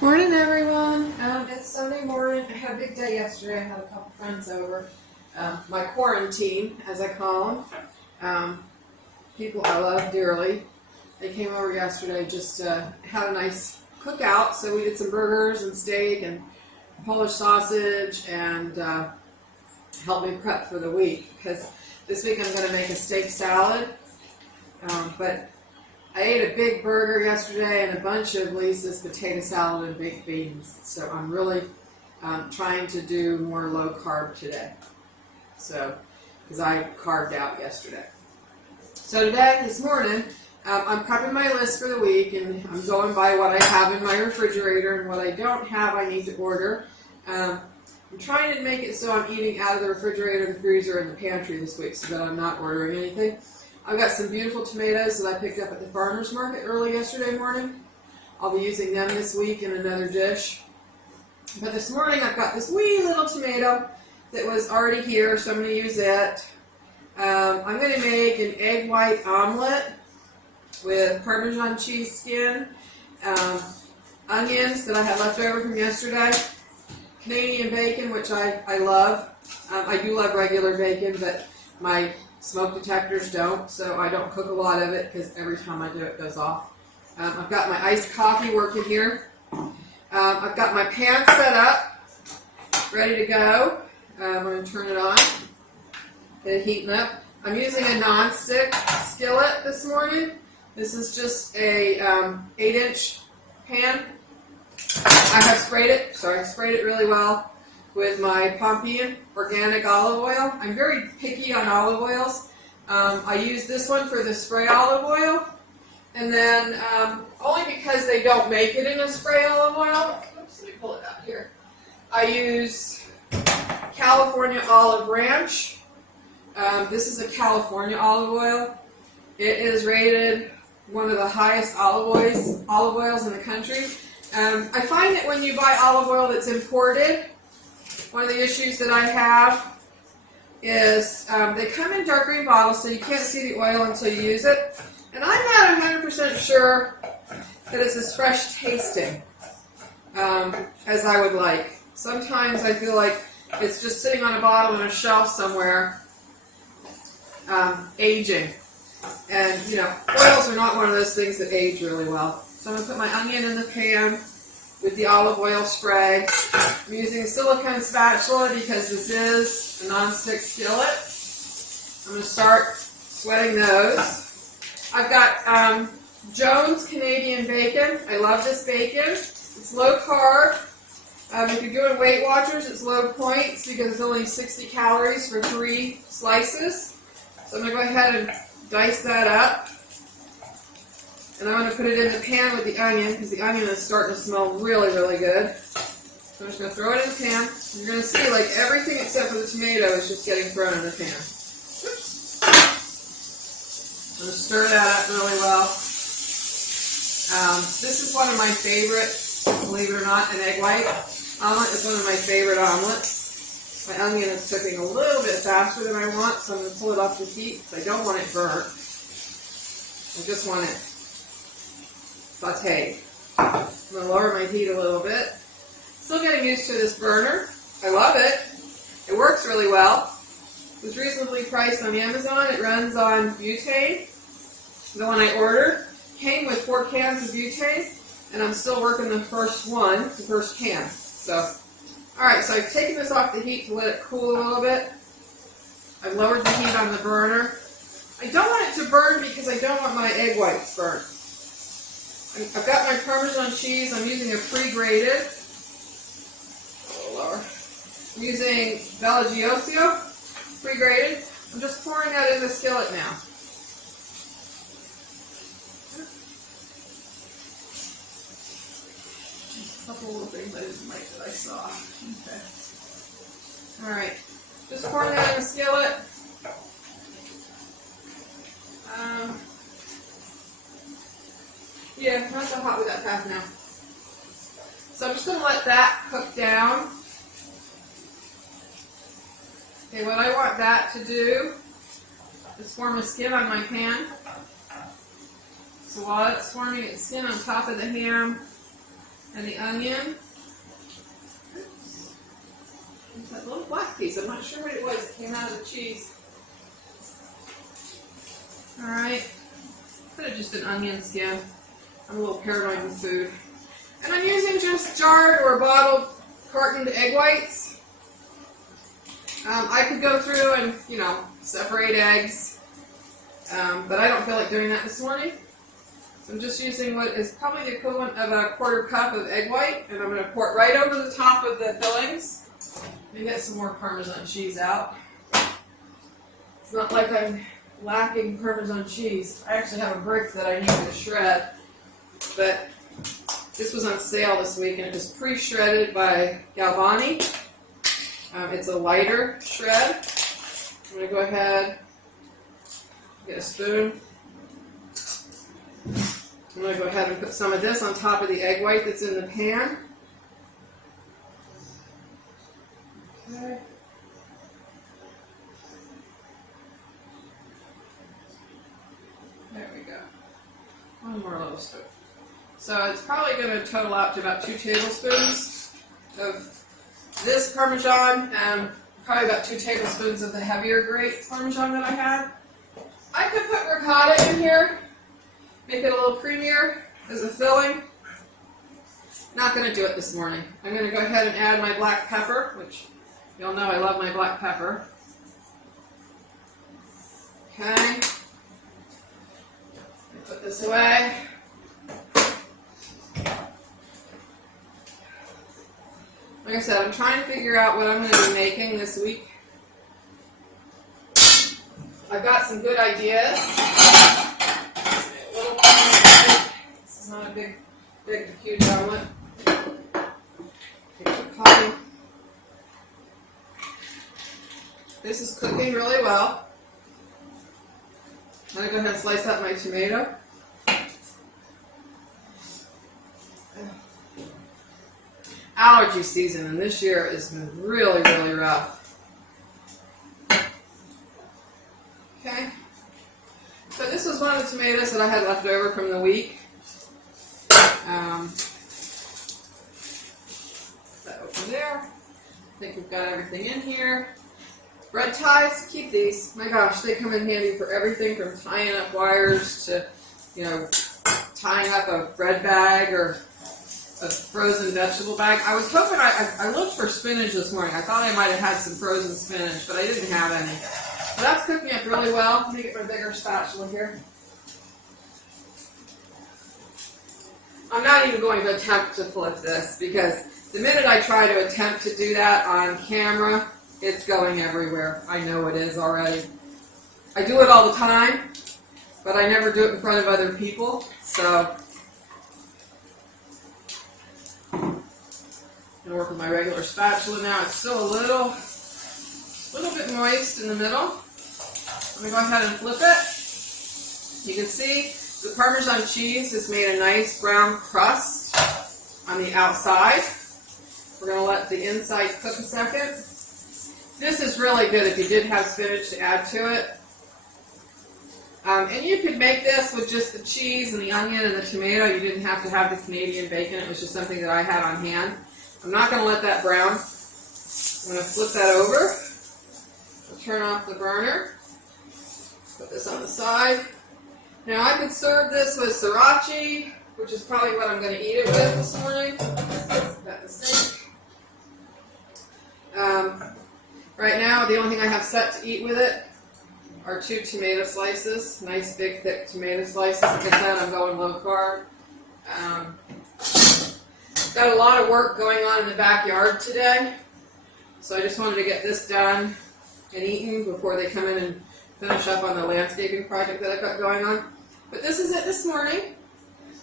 Morning, everyone. It's Sunday morning. I had a big day yesterday. I had a couple friends over. My quarantine, as I call them. People I love dearly. They came over yesterday, just had a nice cookout. So we did some burgers and steak and Polish sausage and helped me prep for the week. Because this week I'm going to make a steak salad. But I ate a big burger yesterday and a bunch of Lisa's potato salad and baked beans. So I'm really trying to do more low carb today. So, because I carved out yesterday. So today, this morning, I'm prepping my list for the week and I'm going by what I have in my refrigerator, and what I don't have I need to order. I'm trying to make it so I'm eating out of the refrigerator, the freezer, and the pantry this week so that I'm not ordering anything. I've got some beautiful tomatoes that I picked up at the farmer's market early yesterday morning. I'll be using them this week in another dish. But this morning I've got this wee little tomato that was already here, so I'm going to use it. I'm going to make an egg white omelet with Parmesan cheese skin, onions that I had left over from yesterday, Canadian bacon, which I love. I do love regular bacon, but my smoke detectors don't, so I don't cook a lot of it because every time I do it goes off. I've got my iced coffee working here. I've got my pan set up, ready to go. I'm going to turn it on, get it heating up. I'm using a non-stick skillet this morning. This is just a 8-inch pan. I have sprayed it really well with my Parm organic olive oil. I'm very picky on olive oils. I use this one for the spray olive oil, and then only because they don't make it in a spray olive oil. Oops, let me pull it out here. I use California Olive Ranch. This is a California olive oil. It is rated one of the highest olive oils in the country. I find that when you buy olive oil that's imported, one of the issues that I have is they come in dark green bottles, so you can't see the oil until you use it. And I'm not 100% sure that it's as fresh tasting as I would like. Sometimes I feel like it's just sitting on a bottle on a shelf somewhere, aging. And, oils are not one of those things that age really well. So I'm going to put my onion in the pan with the olive oil spray. I'm using a silicone spatula because this is a non-stick skillet. I'm going to start sweating those. I've got Jones Canadian bacon. I love this bacon. It's low carb. If you're doing Weight Watchers, it's low points because it's only 60 calories for 3 slices. So I'm going to go ahead and dice that up. And I'm going to put it in the pan with the onion because the onion is starting to smell really, really good. So I'm just going to throw it in the pan. You're going to see like everything except for the tomato is just getting thrown in the pan. Oops. I'm going to stir that up really well. This is one of my favorite, believe it or not, an egg white omelet is one of my favorite omelets. My onion is cooking a little bit faster than I want, so I'm going to pull it off the heat because I don't want it burnt. I just want it sauteed. I'm going to lower my heat a little bit. Still getting used to this burner. I love it. It works really well. It was reasonably priced on Amazon. It runs on butane. The one I ordered came with 4 cans of butane, and I'm still working the first can. So, alright, so I've taken this off the heat to let it cool a little bit. I've lowered the heat on the burner. I don't want it to burn because I don't want my egg whites burnt. I've got my Parmesan cheese. I'm using a pre-grated. A little lower. I'm using Bellagioso, pre-grated. I'm just pouring that in the skillet now. A couple little things I didn't like that I saw. Okay. Alright. Just pouring that in the skillet. Yeah, not so hot with that path now. So I'm just going to let that cook down. Okay, what I want that to do is form a skin on my pan. So while it's forming its skin on top of the ham, And the onion. There's that little black piece. I'm not sure what it was. It came out of the cheese. Alright. Could have just an onion skin. I'm a little paranoid with food. And I'm using just jarred or bottled cartoned egg whites. I could go through and, separate eggs. But I don't feel like doing that this morning. So I'm just using what is probably the equivalent of a quarter cup of egg white, and I'm going to pour it right over the top of the fillings. Let me get some more Parmesan cheese out. It's not like I'm lacking Parmesan cheese. I actually have a brick that I need to shred, but this was on sale this week, and it was pre-shredded by Galvani. It's a lighter shred. I'm going to go ahead, get a spoon. I'm going to go ahead and put some of this on top of the egg white that's in the pan. Okay. There we go. One more little spoon. So it's probably going to total out to about 2 tablespoons of this Parmesan and probably about 2 tablespoons of the heavier grade Parmesan that I had. I could put ricotta in here. Make it a little creamier as a filling. Not going to do it this morning. I'm going to go ahead and add my black pepper, which y'all know I love my black pepper. Okay. Put this away. Like I said, I'm trying to figure out what I'm going to be making this week. I've got some good ideas. This is not a big, huge omelet. Coffee. This is cooking really well. I'm going to go ahead and slice up my tomato. Allergy season, and this year has been really, really rough. Okay. So this was one of the tomatoes that I had left over from the week. That open there. I think we've got everything in here. Bread ties, keep these. My gosh, they come in handy for everything from tying up wires to, tying up a bread bag or a frozen vegetable bag. I was hoping, I looked for spinach this morning. I thought I might have had some frozen spinach, but I didn't have any. So that's cooking up really well. Let me get my bigger spatula here. I'm not even going to attempt to flip this because the minute I try to attempt to do that on camera, it's going everywhere. I know it is already. I do it all the time, but I never do it in front of other people, so I'm going to work with my regular spatula now. It's still a little bit moist in the middle. I'm going to go ahead and flip it. You can see the Parmesan cheese has made a nice brown crust on the outside. We're going to let the inside cook a second. This is really good if you did have spinach to add to it. And you could make this with just the cheese and the onion and the tomato. You didn't have to have the Canadian bacon. It was just something that I had on hand. I'm not going to let that brown. I'm going to flip that over. I'll turn off the burner. Put this on the side. Now I could serve this with sriracha, which is probably what I'm going to eat it with this morning. Got the sink. Right now, the only thing I have set to eat with it are 2 tomato slices. Nice, big, thick tomato slices. Like I said, I'm going low carb. Got a lot of work going on in the backyard today, so I just wanted to get this done and eaten before they come in and finish up on the landscaping project that I've got going on. But this is it this morning.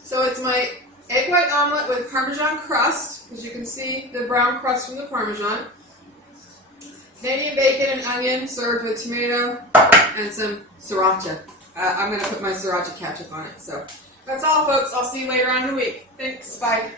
So it's my egg white omelet with Parmesan crust, because you can see the brown crust from the Parmesan. Canadian bacon and onion served with tomato and some sriracha. I'm going to put my sriracha ketchup on it. So that's all, folks. I'll see you later on in the week. Thanks. Bye.